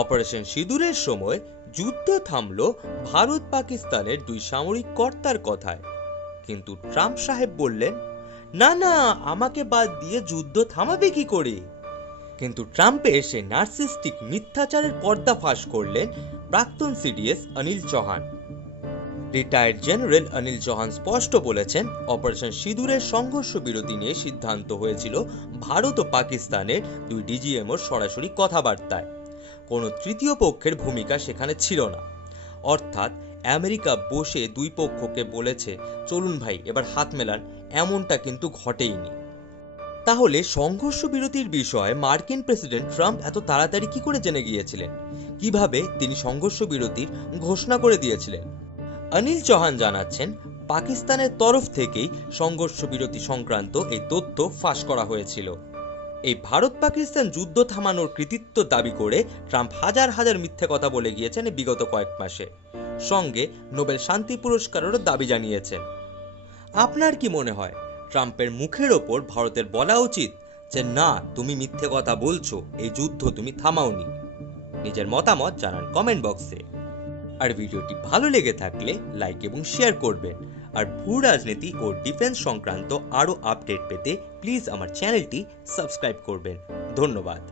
Operation সিঁদুরের সময় যুদ্ধ থামল ভারত পাকিস্তানের দুই সামরিক কর্তার কথায়, কিন্তু ট্রাম্প সাহেব বললেন, না না, আমাকে বাদ দিয়ে যুদ্ধ থামাবে কি করে? কিন্তু ট্রাম্পের সে নার্সিস্টিক মিথ্যাচারের পর্দা ফাঁস করলেন প্রাক্তন CDS Anil Chauhan. Retired general Anil Chauhan স্পষ্ট বলেছেন, অপারেশন সিঁদুরের সংঘর্ষ বিরতি নিয়ে সিদ্ধান্ত হয়েছিল ভারত ও পাকিস্তানের দুই ডিজিএমওর সরাসরি কথাবার্তায়। কোনো তৃতীয় পক্ষের ভূমিকা সেখানে ছিল না। অর্থাৎ আমেরিকা বসে দুই পক্ষকে বলেছে, চলুন ভাই এবার হাত মেলান, এমনটা কিন্তু ঘটেইনি। তাহলে সংঘর্ষ বিরতির বিষয়ে মার্কিন প্রেসিডেন্ট ট্রাম্প এত তাড়াতাড়ি কি করে জেনে গিয়েছিলেন? কিভাবে তিনি সংঘর্ষ বিরতির ঘোষণা করে দিয়েছিলেন? অনিল চৌহান জানাচ্ছেন, পাকিস্তানের তরফ থেকেই সংঘর্ষ বিরতি সংক্রান্ত এই তথ্য ফাঁস করা হয়েছিল। এই ভারত পাকিস্তান যুদ্ধ থামানোর কৃতিত্ব দাবি করে ট্রাম্প হাজার হাজার মিথ্যে কথা বলে গিয়েছেন বিগত কয়েক মাসে। সঙ্গে নোবেল শান্তি পুরস্কারেরও দাবি জানিয়েছেন। আপনার কি মনে হয়, ট্রাম্পের মুখের ওপর ভারতের বলা উচিত যে না, তুমি মিথ্যে কথা বলছো, এই যুদ্ধ তুমি থামাওনি? নিজের মতামত জানান কমেন্ট বক্সে। আর ভিডিওটি ভালো লেগে থাকলে লাইক এবং শেয়ার করবেন। আর ভূ রাজনীতি ও ডিফেন্স সংক্রান্ত আরও আপডেট পেতে প্লিজ আমার চ্যানেলটি সাবস্ক্রাইব করবেন। ধন্যবাদ।